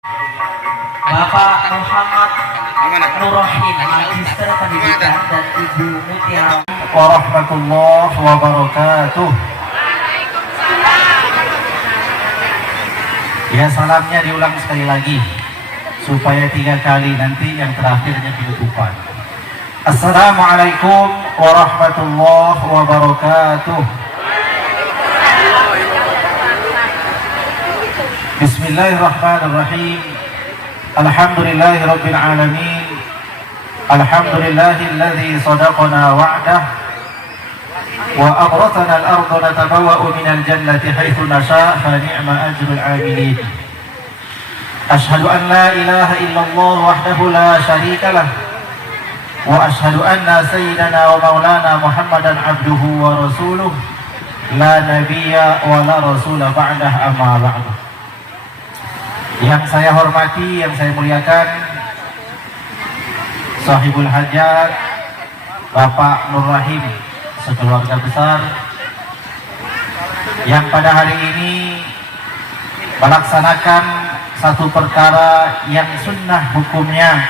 Bapak Muhammad Nur Rahim, Magister Pendidikan, dan Ibu Mutiara warahmatullahi wabarakatuh. Ya, salamnya diulang sekali lagi supaya 3 kali, nanti yang terakhirnya penutupan. Assalamualaikum warahmatullahi wabarakatuh. Bismillahirrahmanirrahim. Alhamdulillahi rabbil alamin. Alhamdulillahilladzi sadaqana wa'dah wa abratana al-ardha natabawwa'u minal jannati haitsu nasha' fa ni'ma ajrul 'amilin. Ashhadu an la ilaha illallah wahdahu la syarika lah wa ashhadu anna sayyidana wa maulana Muhammadan abduhu wa rasuluh la nabiyya wa la rasula ba'dah, amma ba'du. Yang saya hormati, yang saya muliakan Sahibul Hajat Bapak Nur Rahim sekeluarga besar yang pada hari ini melaksanakan satu perkara yang sunnah hukumnya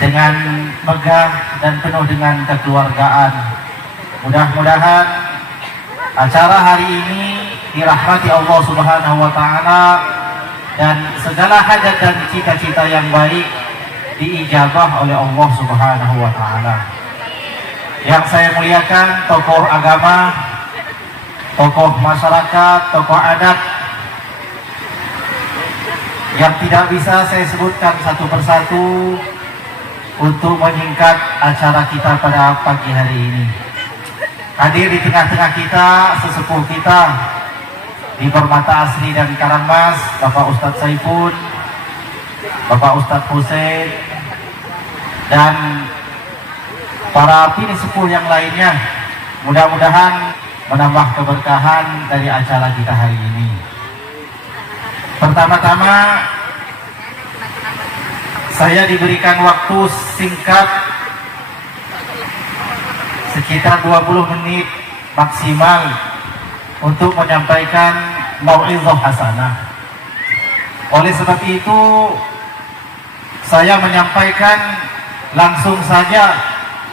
dengan megah dan penuh dengan kekeluargaan. Mudah-mudahan acara hari ini dirahmati Allah Subhanahu wa Ta'ala dan segala hajat dan cita-cita yang baik diijabah oleh Allah Subhanahu wa Ta'ala. Yang saya muliakan tokoh agama, tokoh masyarakat, tokoh adat yang tidak bisa saya sebutkan satu persatu untuk menyingkat acara kita pada pagi hari ini. Hadir di tengah-tengah kita sesepuh kita di Permata Asri dan Karangmas, Bapak Ustadz Saifun, Bapak Ustadz Hussein, dan para pini sepuh yang lainnya. Mudah-mudahan menambah keberkahan dari acara kita hari ini. Pertama-tama saya diberikan waktu singkat sekitar 20 menit maksimal untuk menyampaikan mau'izah hasanah. Oleh sebab itu saya menyampaikan langsung saja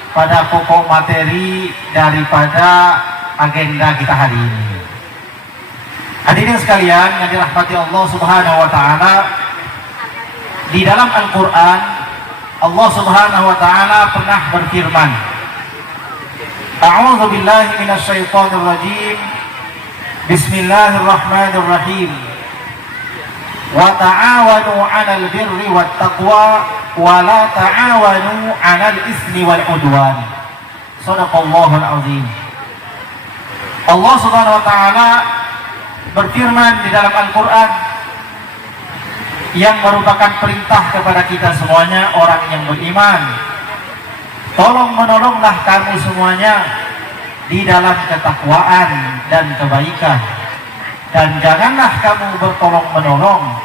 pada pokok materi daripada agenda kita hari ini. Hadirin sekalian yang dirahmati Allah Subhanahu wa Ta'ala, di dalam Al-Quran Allah Subhanahu wa Ta'ala pernah berfirman, A'udzu billahi minasyaitonir rajim. Bismillahirrahmanirrahim. Wa ta'awanu 'alal birri wat taqwa wa la ta'awanu 'alal ismi wal 'udwan. Shadaqallahul azim. Allah Subhanahu wa Ta'ala berfirman di dalam Al-Qur'an yang merupakan perintah kepada kita semuanya orang yang beriman. Tolong menolonglah kamu semuanya di dalam ketakwaan dan kebaikan, dan janganlah kamu bertolong menolong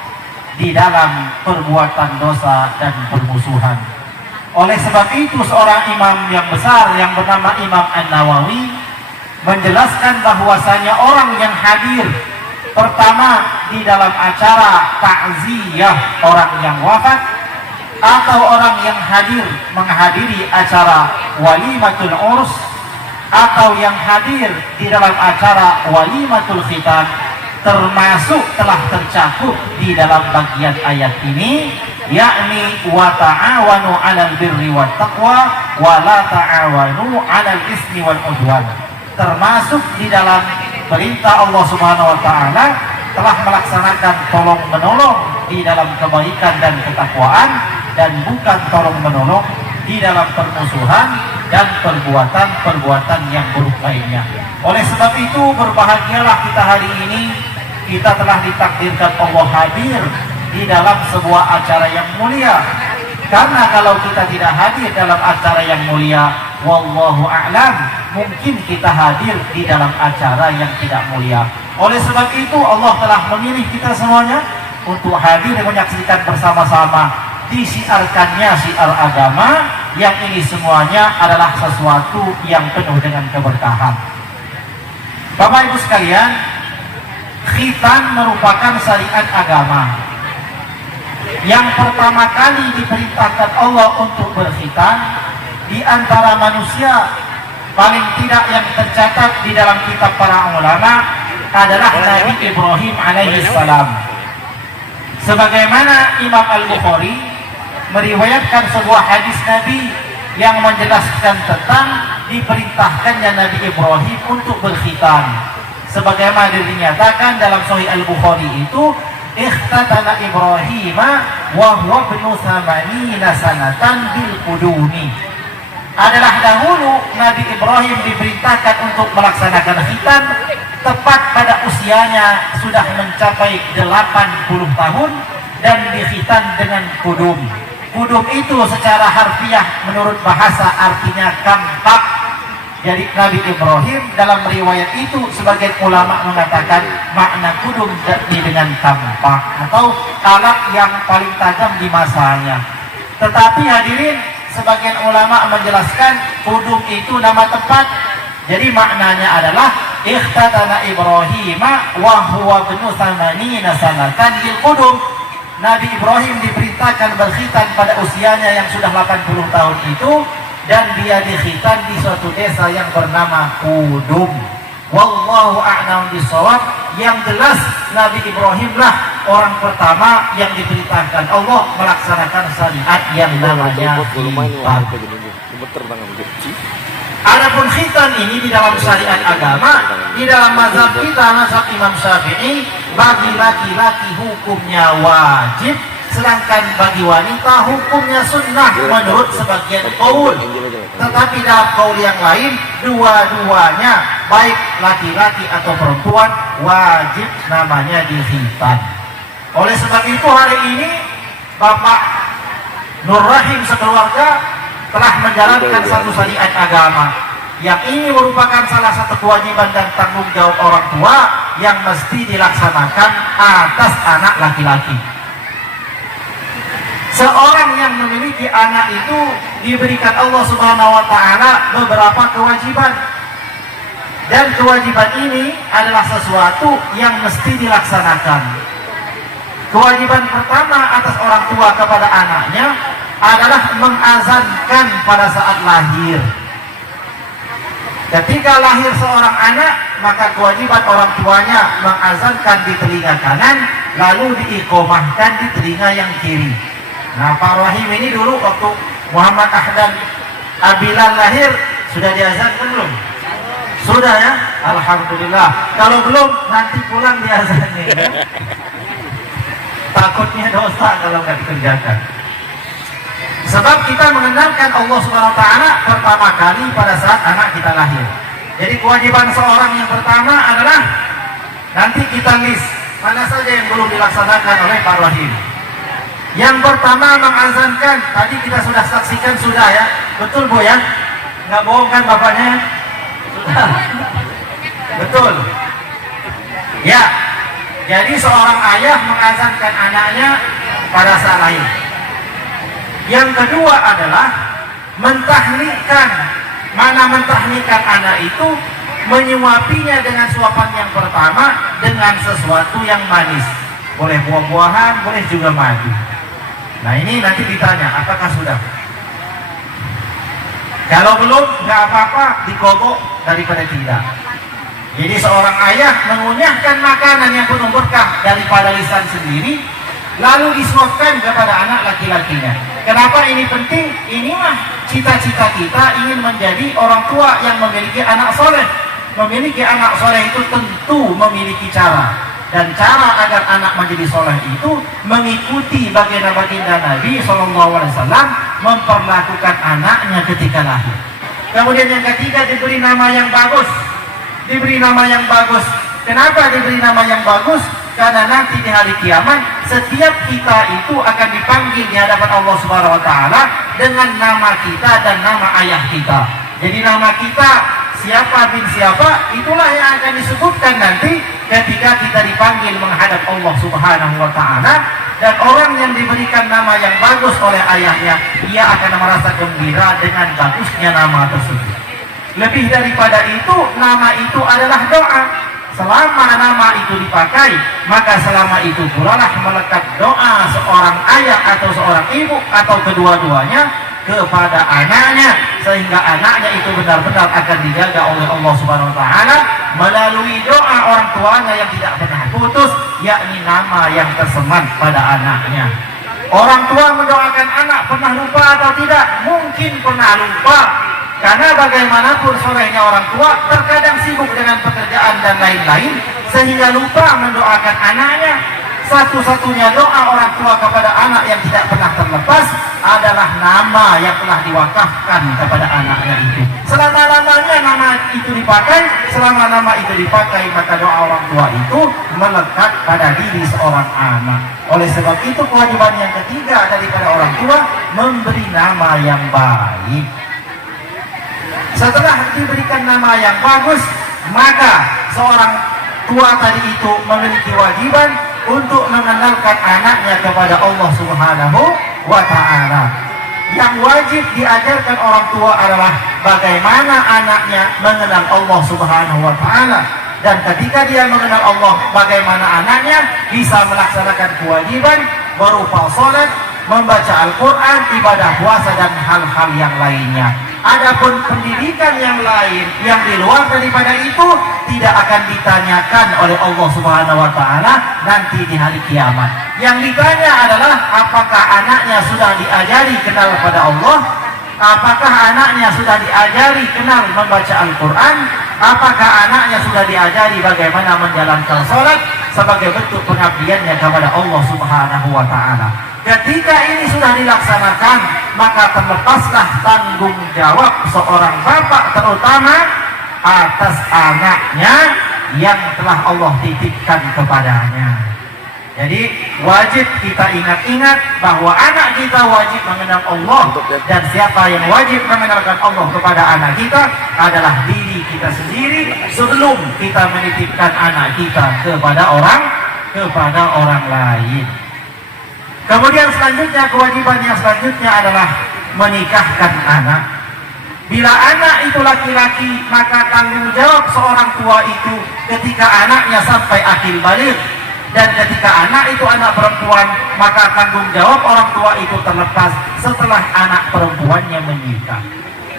di dalam perbuatan dosa dan permusuhan. Oleh sebab itu seorang imam yang besar yang bernama Imam An-Nawawi menjelaskan bahwasanya orang yang hadir pertama di dalam acara takziah orang yang wafat, atau orang yang hadir menghadiri acara walimatul urs, atau yang hadir di dalam acara walimatul khitan, termasuk telah tercakup di dalam bagian ayat ini, yakni wa ta'awanu 'alal birri wat taqwa wa la ta'awanu 'alal ismi wal 'udwan. Termasuk di dalam perintah Allah Subhanahu wa Ta'ala telah melaksanakan tolong menolong di dalam kebaikan dan ketakwaan, dan bukan tolong menolong di dalam permusuhan dan perbuatan-perbuatan yang buruk lainnya. Oleh sebab itu berbahagialah kita hari ini, kita telah ditakdirkan Allah hadir di dalam sebuah acara yang mulia. Karena kalau kita tidak hadir dalam acara yang mulia, wallahu a'lam, mungkin kita hadir di dalam acara yang tidak mulia. Oleh sebab itu Allah telah memilih kita semuanya untuk hadir dan menyaksikan bersama-sama disiarkannya syiar agama, yang ini semuanya adalah sesuatu yang penuh dengan keberkahan. Bapak Ibu sekalian, khitan merupakan syariat agama. Yang pertama kali diperintahkan Allah untuk berkhitan di antara manusia, paling tidak yang tercatat di dalam kitab para ulama adalah Nabi Ibrahim alaihissalam. Sebagaimana Imam Al-Bukhari meriwayatkan sebuah hadis Nabi yang menjelaskan tentang diperintahkannya Nabi Ibrahim untuk berkhitan. Sebagaimana dinyatakan dalam Sahih Al-Bukhari itu, ikhtatana Ibrahim wa huwa ibnu 80 sanatan bil qudumi. Adalah dahulu Nabi Ibrahim diperintahkan untuk melaksanakan khitan tepat pada usianya sudah mencapai 80 tahun dan dikhitan dengan kudum. Kudum itu secara harfiah menurut bahasa artinya kampak. Jadi Nabi Ibrahim dalam riwayat itu sebagian ulama mengatakan makna kudum dengan kampak atau alat yang paling tajam di masanya. Tetapi hadirin, sebagian ulama menjelaskan kudum itu nama tempat. Jadi maknanya adalah ikhtatana Ibrahim wa huwa ibnu 80 sanatan bil qudum. Nabi Ibrahim diperintahkan berkhitan pada usianya yang sudah 80 tahun itu, dan dia dikhitan di suatu desa yang bernama Kudum. Wallahu a'lam bishawab. Yang jelas Nabi Ibrahim lah orang pertama yang diperintahkan Allah melaksanakan syariat yang namanya khitan. Adapun khitan ini di dalam syariat agama, di dalam mazhab kita, mazhab Imam Syafi'i, bagi laki-laki hukumnya wajib, sedangkan bagi wanita hukumnya sunnah menurut sebagian qaul. Tetapi dalam qaul yang lain, dua-duanya baik laki-laki atau perempuan wajib namanya dikhitan. Oleh sebab itu hari ini Bapak Nur Rahim sekeluarga telah menjalankan satu syariat agama yang ini merupakan salah satu kewajiban dan tanggung jawab orang tua yang mesti dilaksanakan atas anak laki-laki. Seorang yang memiliki anak itu diberikan Allah Subhanahu wa taala beberapa kewajiban, dan kewajiban ini adalah sesuatu yang mesti dilaksanakan. Kewajiban pertama atas orang tua kepada anaknya adalah mengazankan pada saat lahir. Ketika lahir seorang anak, maka kewajiban orang tuanya mengazankan di telinga kanan, lalu diiqomahkan di telinga yang kiri. Nah, Pak Rahim ini dulu waktu Muhammad Ahdan Abilan lahir sudah diazankan belum? Sudah ya? Alhamdulillah. Kalau belum, nanti pulang diazanin ya. Takutnya dosa kalau nggak dikerjakan. Sebab kita mengenalkan Allah Subhanahu wa taala pertama kali pada saat anak kita lahir. Jadi kewajiban seorang yang pertama adalah, nanti kita list mana saja yang belum dilaksanakan oleh Pak Rahim. Yang pertama mengazankan, tadi kita sudah saksikan sudah ya. Betul Bu ya? Nggak bohong kan bapaknya? Sudah. Betul. Ya. Jadi seorang ayah mengazankan anaknya pada saat lahir. Yang kedua adalah mentahnikkan. Mana mentahnikkan anak itu? Menyuapinya dengan suapan yang pertama dengan sesuatu yang manis. Boleh buah-buahan, boleh juga madu. Nah ini nanti ditanya, apakah sudah? Kalau belum, nggak apa-apa, dikobok daripada tidak. Jadi seorang ayah mengunyahkan makanan yang penuh berkah daripada lisan sendiri, lalu disuapkan kepada anak laki-lakinya. Kenapa ini penting? Inilah cita-cita kita ingin menjadi orang tua yang memiliki anak soleh. Memiliki anak soleh itu tentu memiliki cara. Dan cara agar anak menjadi soleh itu mengikuti baginda Nabi SAW memperlakukan anaknya ketika lahir. Kemudian yang ketiga, diberi nama yang bagus. Diberi nama yang bagus. Kenapa diberi nama yang bagus? Karena nanti di hari kiamat setiap kita itu akan dipanggil di hadapan Allah Subhanahu wa taala dengan nama kita dan nama ayah kita. Jadi nama kita siapa bin siapa, itulah yang akan disebutkan nanti ketika kita dipanggil menghadap Allah Subhanahu wa taala. Dan orang yang diberikan nama yang bagus oleh ayahnya, ia akan merasa gembira dengan bagusnya nama tersebut. Lebih daripada itu, nama itu adalah doa. Selama nama itu dipakai, maka selama itu pula lah melekat doa seorang ayah ayah atau seorang ibu atau kedua-duanya kepada anaknya, sehingga anaknya itu benar-benar akan dijaga oleh Allah Subhanahu wa taala melalui doa orang tuanya yang tidak pernah putus, yakni nama yang tersemat pada anaknya. Orang tua mendoakan anak pernah lupa atau tidak? Mungkin pernah lupa, karena bagaimanapun solehnya orang tua terkadang sibuk dengan pekerjaan dan lain-lain sehingga lupa mendoakan anaknya. Satu-satunya doa orang tua kepada anak yang tidak pernah terlepas adalah nama yang telah diwakafkan kepada anaknya itu. Selama-lamanya nama itu dipakai, selama nama itu dipakai, maka doa orang tua itu melekat pada diri seorang anak. Oleh sebab itu kewajiban yang ketiga daripada orang tua memberi nama yang baik. Setelah diberikan nama yang bagus, maka seorang tua tadi itu memiliki kewajiban untuk mengenalkan anaknya kepada Allah Subhanahu wa ta'ala. Yang wajib diajarkan orang tua adalah bagaimana anaknya mengenal Allah Subhanahu wa ta'ala, dan ketika dia mengenal Allah, bagaimana anaknya bisa melaksanakan kewajiban berupa salat, membaca Al-Quran, ibadah puasa, dan hal-hal yang lainnya. Adapun pendidikan yang lain yang di luar daripada itu tidak akan ditanyakan oleh Allah Subhanahu wa taala nanti di hari kiamat. Yang ditanya adalah apakah anaknya sudah diajari kenal pada Allah, apakah anaknya sudah diajari kenal membaca Al-Quran, apakah anaknya sudah diajari bagaimana menjalankan sholat sebagai bentuk pengabdiannya kepada Allah Subhanahu wa taala. Ketika ini sudah dilaksanakan, maka terlepaslah tanggung jawab seorang bapak terutama atas anaknya yang telah Allah titipkan kepadanya. Jadi wajib kita ingat-ingat bahwa anak kita wajib mengenal Allah, dan siapa yang wajib mengenalkan Allah kepada anak kita adalah diri kita sendiri sebelum kita menitipkan anak kita kepada orang lain. Kemudian selanjutnya, kewajiban yang selanjutnya adalah menikahkan anak. Bila anak itu laki-laki, maka tanggung jawab seorang tua itu ketika anaknya sampai akil baligh, dan ketika anak itu anak perempuan, maka tanggung jawab orang tua itu terlepas setelah anak perempuannya menikah.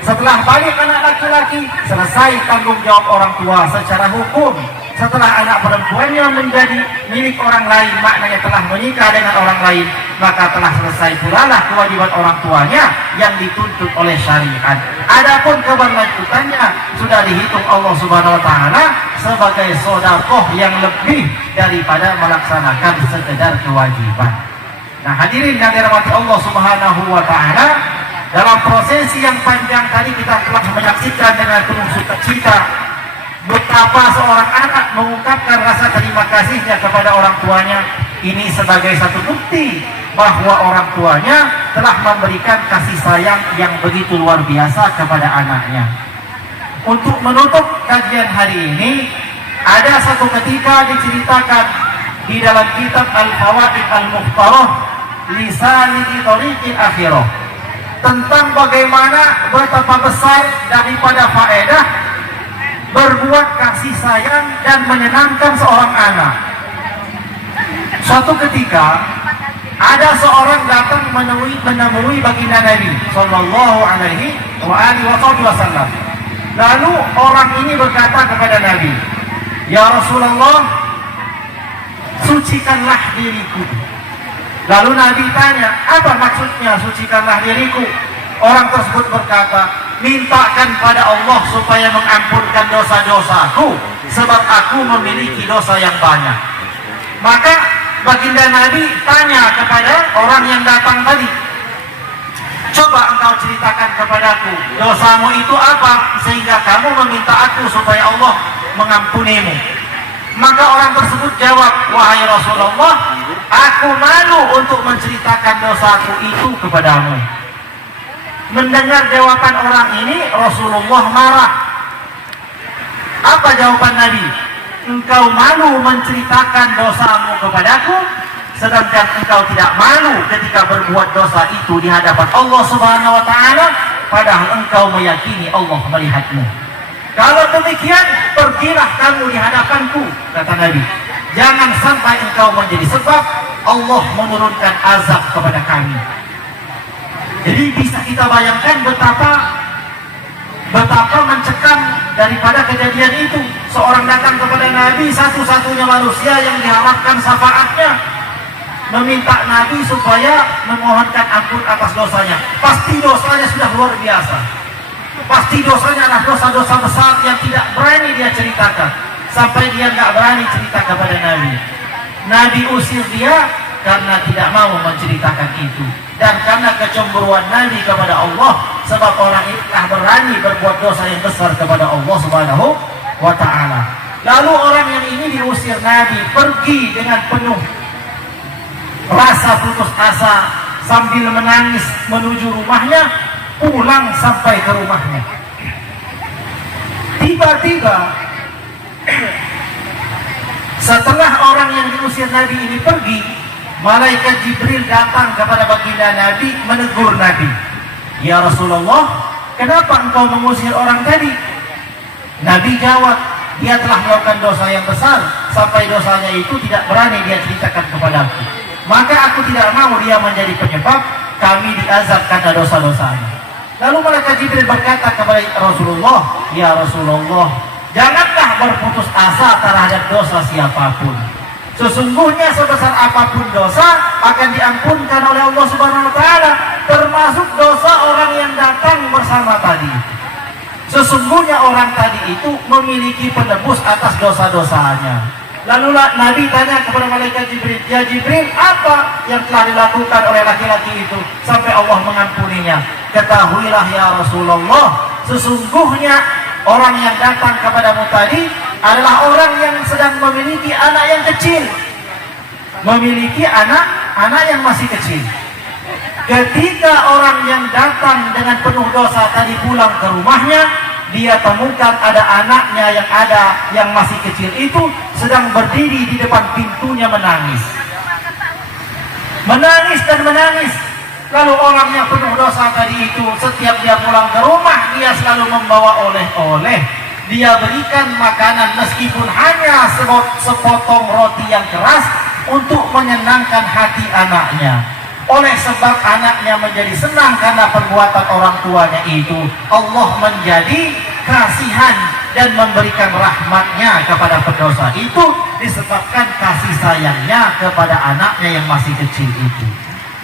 Setelah balik anak laki-laki, selesai tanggung jawab orang tua secara hukum. Setelah anak perempuannya menjadi milik orang lain, maknanya telah menikah dengan orang lain, maka telah selesai pula lah kewajiban orang tuanya yang dituntut oleh syariat. Adapun keberlanjutannya sudah dihitung Allah Subhanahu wa taala sebagai sedekah yang lebih daripada melaksanakan sekedar kewajiban. Nah, hadirin yang dirahmati Allah Subhanahu wa taala, dalam prosesi yang panjang tadi kita telah menyaksikan dengan penuh sukacita betapa seorang anak mengungkapkan rasa terima kasihnya kepada orang tuanya. Ini sebagai satu bukti bahwa orang tuanya telah memberikan kasih sayang yang begitu luar biasa kepada anaknya. Untuk menutup kajian hari ini, ada satu ketika diceritakan di dalam kitab Al-Fawaid Al-Mukhtarah Lisanidi Thariqil Akhirah tentang bagaimana betapa besar daripada faedah berbuat kasih sayang dan menyenangkan seorang anak. Suatu ketika ada seorang datang menemui baginda Nabi Sallallahu Alaihi Wasallam. Lalu orang ini berkata kepada Nabi, "Ya Rasulullah, sucikanlah diriku." Lalu Nabi tanya, "Apa maksudnya sucikanlah diriku?" Orang tersebut berkata, "Mintakan pada Allah supaya mengampunkan dosa-dosaku, sebab aku memiliki dosa yang banyak." Maka baginda Nabi tanya kepada orang yang datang tadi, "Coba engkau ceritakan kepadaku, dosamu itu apa sehingga kamu meminta aku supaya Allah mengampunimu?" Maka orang tersebut jawab, "Wahai Rasulullah, aku malu untuk menceritakan dosaku itu kepadamu." Mendengar jawaban orang ini, Rasulullah marah. Apa jawaban Nabi? "Engkau malu menceritakan dosamu kepadaku, sedangkan engkau tidak malu ketika berbuat dosa itu di hadapan Allah Subhanahu wa taala, padahal engkau meyakini Allah melihatmu. Kalau demikian, pergilah kamu di hadapanku," kata Nabi. "Jangan sampai engkau menjadi sebab Allah menurunkan azab kepada kami. Jadi bisa kita bayangkan betapa mencekam daripada kejadian itu. Seorang datang kepada Nabi, satu-satunya manusia yang diharapkan syafaatnya, meminta Nabi supaya memohonkan ampun atas dosanya. Pasti dosanya sudah luar biasa. Pasti dosanya adalah dosa-dosa besar yang tidak berani dia ceritakan. Sampai dia nggak berani cerita kepada Nabi. Nabi usir dia karena tidak mau menceritakan itu. Dan karena kecemburuan Nabi kepada Allah, sebab orang itu telah berani berbuat dosa yang besar kepada Allah Subhanahu wa ta'ala. Lalu orang yang ini diusir Nabi, pergi dengan penuh rasa putus asa, sambil menangis menuju rumahnya, pulang sampai ke rumahnya. Tiba-tiba setelah orang yang diusir Nabi ini pergi, malaikat Jibril datang kepada baginda Nabi, menegur Nabi. Ya Rasulullah, kenapa engkau mengusir orang tadi? Nabi jawab, dia telah melakukan dosa yang besar, sampai dosanya itu tidak berani dia ceritakan kepadaku. Maka aku tidak mau dia menjadi penyebab kami diazab karena dosa-dosanya. Lalu malaikat Jibril berkata kepada Rasulullah, ya Rasulullah, janganlah berputus asa terhadap dosa siapapun. Sesungguhnya sebesar apapun dosa akan diampunkan oleh Allah Subhanahu wa ta'ala, termasuk dosa orang yang datang bersama tadi. Sesungguhnya orang tadi itu memiliki penebus atas dosa-dosanya. Lalu Nabi tanya kepada malaikat Jibril, ya Jibril, apa yang telah dilakukan oleh laki-laki itu sampai Allah mengampuninya? Ketahuilah ya Rasulullah, sesungguhnya orang yang datang kepadamu tadi adalah orang yang sedang memiliki anak yang kecil, memiliki anak yang masih kecil. Ketika orang yang datang dengan penuh dosa tadi pulang ke rumahnya, dia temukan ada anaknya yang masih kecil itu sedang berdiri di depan pintunya menangis dan menangis. Lalu orang yang penuh dosa tadi itu, setiap dia pulang ke rumah, dia selalu membawa oleh-oleh. Dia berikan makanan meskipun hanya sepotong roti yang keras untuk menyenangkan hati anaknya. Oleh sebab anaknya menjadi senang karena perbuatan orang tuanya itu, Allah menjadi kasihan dan memberikan rahmatnya kepada pendosa itu disebabkan kasih sayangnya kepada anaknya yang masih kecil itu.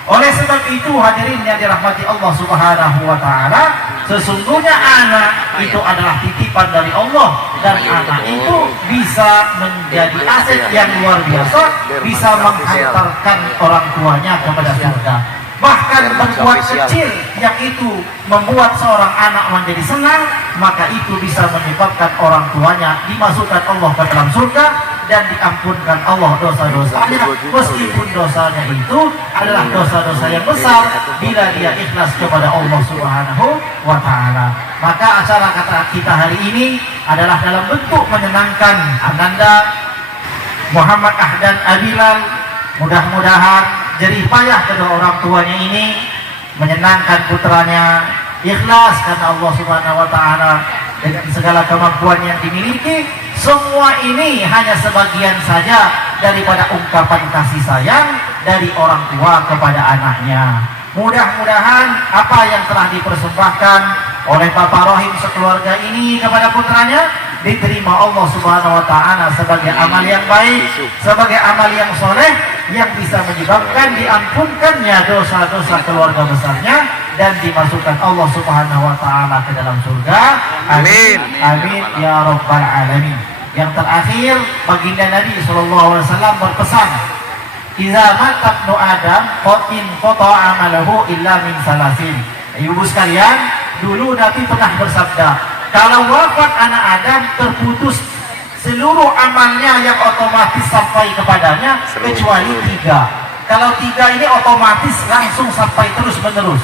Oleh sebab itu hadirin yang dirahmati Allah Subhanahu wa ta'ala, sesungguhnya anak itu adalah titipan dari Allah, dan anak itu bisa menjadi aset yang luar biasa, bisa menghantarkan orang tuanya kepada surga. Bahkan berbuat kecil yang itu membuat seorang anak menjadi senang, maka itu bisa menyebabkan orang tuanya dimasukkan Allah ke dalam surga dan diampunkan Allah dosa-dosanya, meskipun dosanya itu adalah dosa-dosa yang besar bila dia ikhlas kepada Allah Subhanahu wa ta'ala. Maka acara kata kita hari ini adalah dalam bentuk menyenangkan Ananda Muhammad Ahdan Abilal. Mudah-mudahan jerih payah kedua orang tuanya ini menyenangkan putranya, ikhlas karena Allah Subhanahu wa ta'ala, dengan segala kemampuan yang dimiliki. Semua ini hanya sebagian saja daripada ungkapan kasih sayang dari orang tua kepada anaknya. Mudah-mudahan apa yang telah dipersembahkan oleh Bapak Rohim sekeluarga ini kepada putranya diterima Allah Subhanahu wa ta'ala sebagai amal yang baik, sebagai amal yang soleh, yang bisa menyebabkan diampunkannya dosa-dosa keluarga besarnya dan dimasukkan Allah Subhanahu wa ta'ala ke dalam surga. Amin. Amin ya rabbal alamin. Yang terakhir, baginda Nabi SAW berpesan, "Idza mata ibnu Adam qatin qata amalahu illa min salasin." Ibu sekalian, dulu Nabi pernah bersabda, kalau wafat anak Adam terputus seluruh amalnya yang otomatis sampai kepadanya kecuali 3. Kalau 3 ini otomatis langsung sampai terus menerus.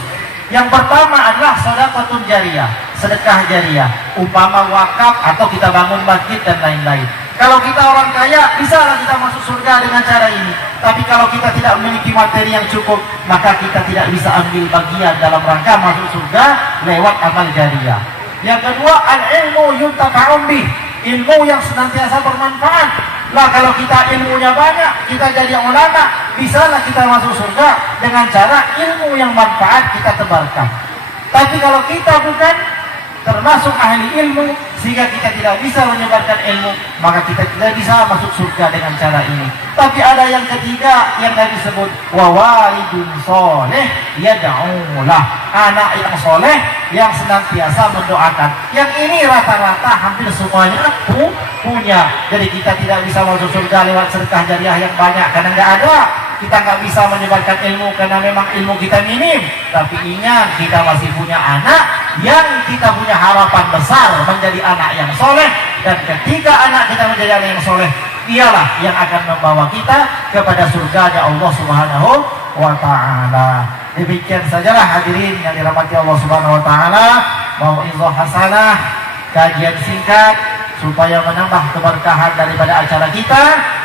Yang pertama adalah sedekahun jariyah, sedekah jariyah, umpama wakaf atau kita bangun masjid dan lain-lain. Kalau kita orang kaya, bisalah kita masuk surga dengan cara ini. Tapi kalau kita tidak memiliki materi yang cukup, maka kita tidak bisa ambil bagian dalam rangka masuk surga lewat amal jariyah. Yang kedua, al-ilmu yuntafa'un bih, ilmu yang senantiasa bermanfaat. Lah kalau kita ilmunya banyak, kita jadi ulama, bisalah kita masuk surga dengan cara ilmu yang manfaat kita tebarkan. Tapi kalau kita bukan termasuk ahli ilmu sehingga kita tidak bisa menyebarkan ilmu, maka kita tidak bisa masuk surga dengan cara ini. Tapi ada yang ketiga yang tadi disebut wawalidun soleh yad'ulah, anak yang soleh yang senantiasa mendoakan. Yang ini rata-rata hampir semuanya punya. Jadi kita tidak bisa masuk surga lewat sedekah jariah yang banyak karena nggak ada. Kita nggak bisa menyebarkan ilmu karena memang ilmu kita minim. Tapi ingat, kita masih punya anak yang kita punya harapan besar menjadi anak yang soleh. Dan ketika anak kita menjadi anak yang soleh, dialah yang akan membawa kita kepada surganya Allah Subhanahu wa ta'ala. Demikian sajalah hadirin yang dirahmati Allah Subhanahu wa ta'ala. Mau'izah hasanah, kajian singkat supaya menambah keberkahan daripada acara kita.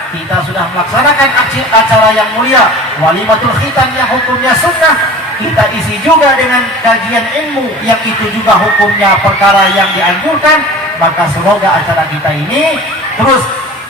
Kita sudah melaksanakan acara yang mulia, walimatul khitan yang hukumnya sunnah. Kita isi juga dengan kajian ilmu yang itu juga hukumnya perkara yang dianjurkan. Maka semoga acara kita ini terus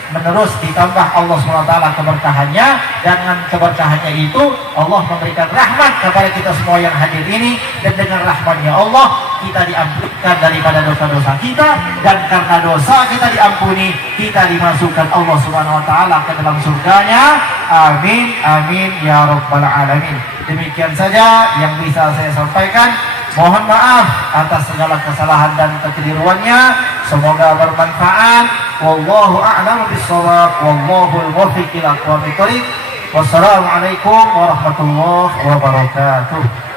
menerus ditambah Allah SWT keberkahannya. Dengan keberkahannya itu Allah memberikan rahmat kepada kita semua yang hadir ini. Dan dengan rahmatnya Allah kita diampunkan daripada dosa-dosa kita. Dan karena dosa kita diampuni, kita dimasukkan Allah SWT ke dalam surganya. Amin, amin, ya rabbal alamin. Demikian saja yang bisa saya sampaikan. Mohon maaf atas segala kesalahan dan kekeliruannya. Semoga bermanfaat. Wallahu a'lamu bissawab. Wallahul muwaffiq ila aqwamit thoriq. Wassalamualaikum warahmatullahi wabarakatuh.